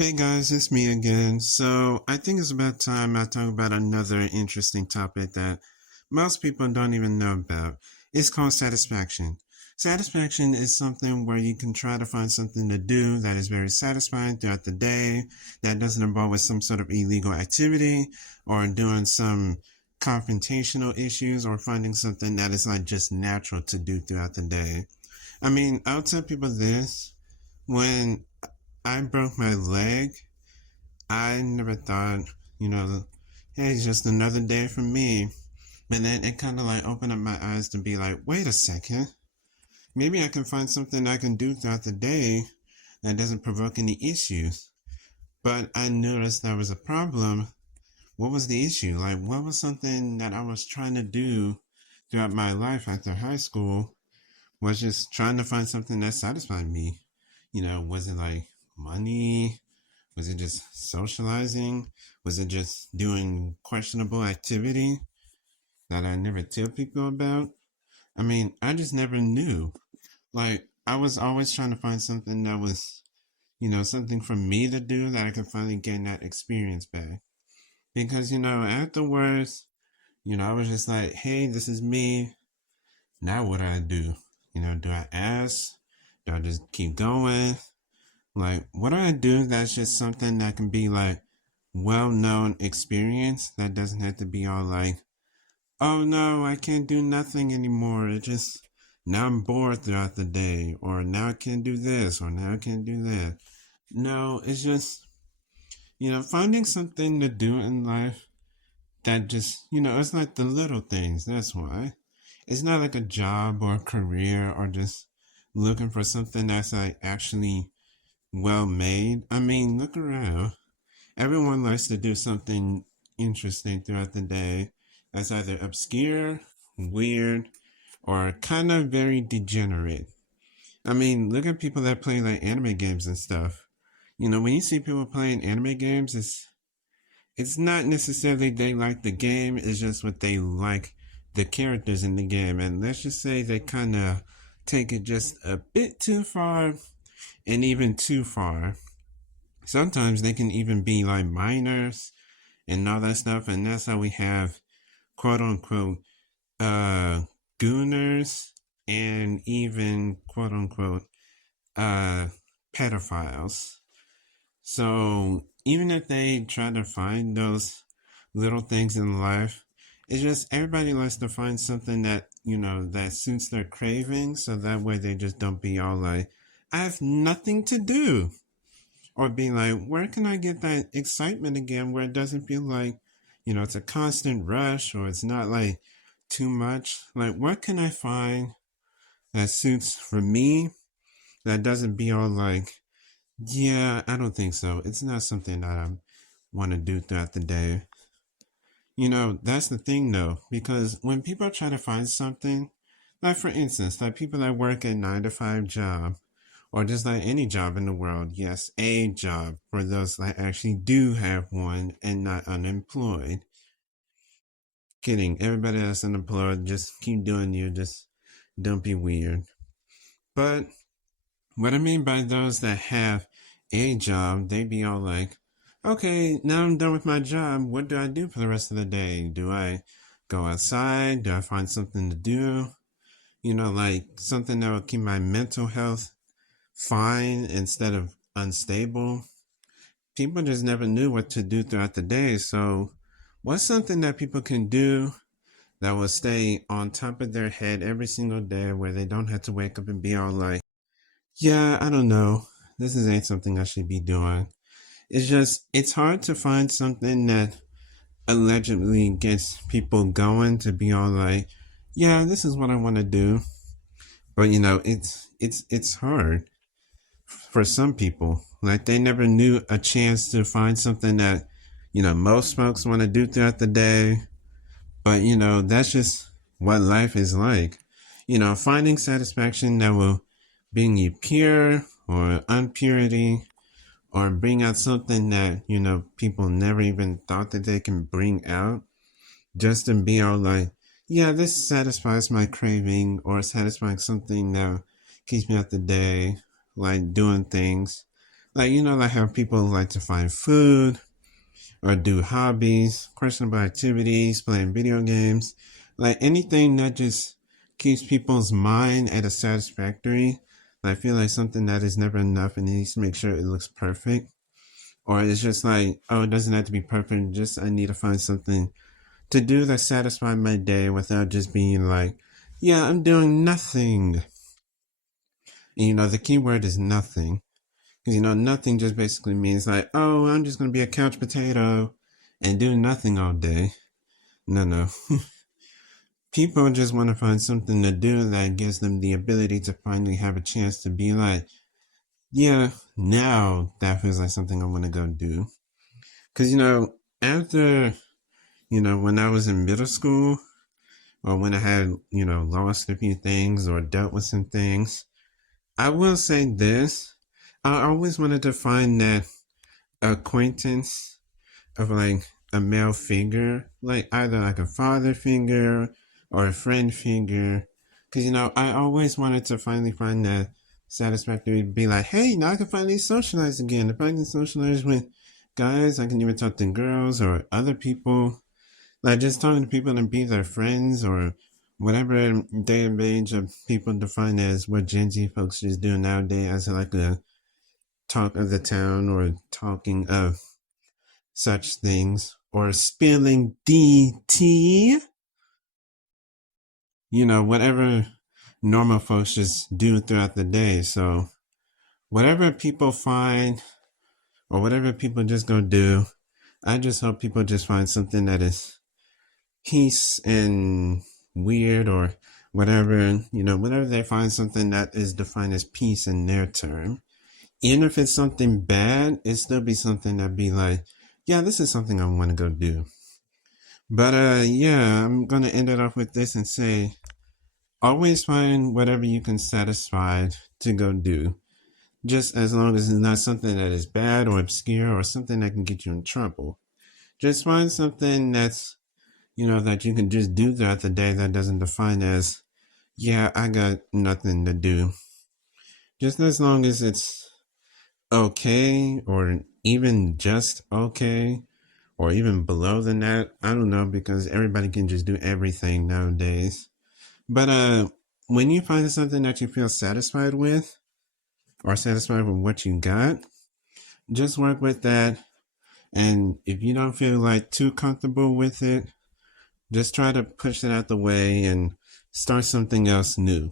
Hey guys, it's me again. So I think it's about time I talk about another interesting topic that most people don't even know about. It's called satisfaction. Satisfaction is something where you can try to find something to do that is very satisfying throughout the day, that doesn't involve with some sort of illegal activity or doing some confrontational issues or finding something that is like just natural to do throughout the day. I mean, I'll tell people this. When I broke my leg, I never thought, you know, hey, it's just another day for me. But then it kind of like opened up my eyes to be like, wait a second. Maybe I can find something I can do throughout the day that doesn't provoke any issues. But I noticed there was a problem. What was the issue? Like, what was something that I was trying to do throughout my life after high school was just trying to find something that satisfied me. Was it like money? Was it just socializing? Was it just doing questionable activity that I never tell people about? I mean, I just never knew. Like, I was always trying to find something that was, something for me to do that I could finally gain that experience back. Because, afterwards, I was just like, hey, this is me. Now what do I do? Do I ask? Do I just keep going? Like, what do I do that's just something that can be like well known experience that doesn't have to be all like, oh no, I can't do nothing anymore. It just, now I'm bored throughout the day, or now I can't do this, or now I can't do that. No, it's just, finding something to do in life that just, it's like the little things. That's why. It's not like a job or a career or just looking for something that's like actually well made. I mean, look around. Everyone likes to do something interesting throughout the day that's either obscure, weird, or kind of very degenerate. I mean, look at people that play like anime games and stuff. When you see people playing anime games, it's not necessarily they like the game, it's just what they like the characters in the game. And let's just say they kind of take it just a bit too far and even too far. Sometimes they can even be like minors and all that stuff, and that's how we have quote unquote uh gooners and even quote unquote uh pedophiles. So even if they try to find those little things in life, it's just everybody likes to find something that that suits their cravings, so that way they just don't be all like, I have nothing to do, or be like, where can I get that excitement again where it doesn't feel like, it's a constant rush, or it's not like too much. Like, what can I find that suits for me that doesn't be all like, yeah, I don't think so. It's not something that I want to do throughout the day. That's the thing though, because when people try to find something, like for instance, like people that work a 9 to 5 job, or just like any job in the world, yes, a job for those that actually do have one and not unemployed. Kidding, everybody that's unemployed, just keep doing you, just don't be weird. But what I mean by those that have a job, they be all like, okay, now I'm done with my job. What do I do for the rest of the day? Do I go outside? Do I find something to do? Like something that will keep my mental health fine instead of unstable. People just never knew what to do throughout the day. So, what's something that people can do that will stay on top of their head every single day where they don't have to wake up and be all like, yeah, I don't know. Ain't something I should be doing. It's hard to find something that allegedly gets people going to be all like, yeah, this is what I want to do. But it's hard for some people. Like they never knew a chance to find something that, most folks want to do throughout the day. But, that's just what life is like. Finding satisfaction that will bring you pure or unpurity, or bring out something that, people never even thought that they can bring out, just to be all like, yeah, this satisfies my craving, or satisfying something that keeps me out the day, like doing things. Like, like how people like to find food or do hobbies, questionable activities, playing video games, like anything that just keeps people's mind at a satisfactory. I feel like something that is never enough and needs to make sure it looks perfect. Or it's just like, oh, it doesn't have to be perfect. Just I need to find something to do that satisfy my day without just being like, yeah, I'm doing nothing. And, the key word is nothing. Because, nothing just basically means like, oh, I'm just going to be a couch potato and do nothing all day. No, no. People just want to find something to do that gives them the ability to finally have a chance to be like, yeah, now that feels like something I want to go do. Because, after, when I was in middle school or when I had, lost a few things or dealt with some things, I will say this. I always wanted to find that acquaintance of like a male figure, like either like a father figure or a friend figure. Because, I always wanted to finally find that satisfactory, be like, hey, now I can finally socialize again. If I can socialize with guys, I can even talk to girls or other people. Like just talking to people and be their friends or whatever day and age of people define as what Gen Z folks just do nowadays as like a talk of the town or talking of such things or spilling DT, whatever normal folks just do throughout the day. So whatever people find or whatever people just go do, I just hope people just find something that is peace and weird or whatever, whenever they find something that is defined as peace in their term. Even if it's something bad, it still be something that be like, yeah, this is something I want to go do. But yeah, I'm gonna end it off with this and say, always find whatever you can satisfy to go do. Just as long as it's not something that is bad or obscure or something that can get you in trouble. Just find something that's, that you can just do throughout the day that doesn't define as, yeah, I got nothing to do. Just as long as it's okay or even just okay or even below than that. I don't know because everybody can just do everything nowadays. But when you find something that you feel satisfied with or satisfied with what you got, just work with that. And if you don't feel like too comfortable with it, just try to push it out the way and start something else new.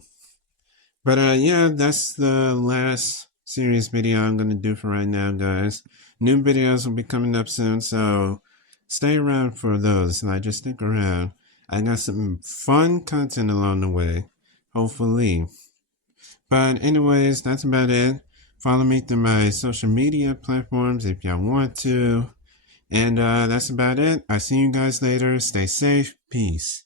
But yeah, that's the last serious video I'm going to do for right now, guys. New videos will be coming up soon, so stay around for those. Like, just stick around. I got some fun content along the way, hopefully. But anyways, that's about it. Follow me through my social media platforms if y'all want to. And that's about it. I'll see you guys later. Stay safe. Peace.